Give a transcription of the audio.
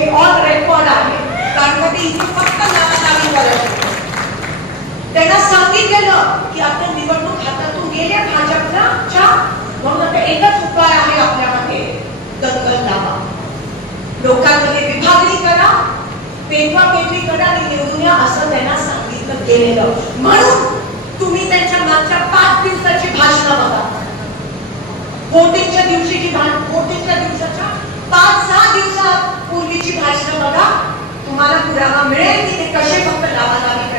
हे on record आहे, कारण ते इथे फक्त नावानावी करत होते. त्यांना सांगितलेलं की आता निवडणूक हातातून गेल्या भाजपच्या, म्हणून आता एकच उपाय आहे आपल्यामध्ये, दंगल लावा, लोकांमध्ये विभागणी करा, पेटवापेटवी करा आणि निवडून या, असं त्यांना सांगितलं गेलेलं. म्हणून तुम्ही त्यांच्या मागच्या 5 दिवसाची भाषणं बघा, वोटिंगच्या दिवशीची वोटिंगच्या दिवसाच्या 5-6 दिवसापूर्वीची भाषणं बघा, तुम्हाला पुरावा मिळेल की ते कसे फक्त लावालावी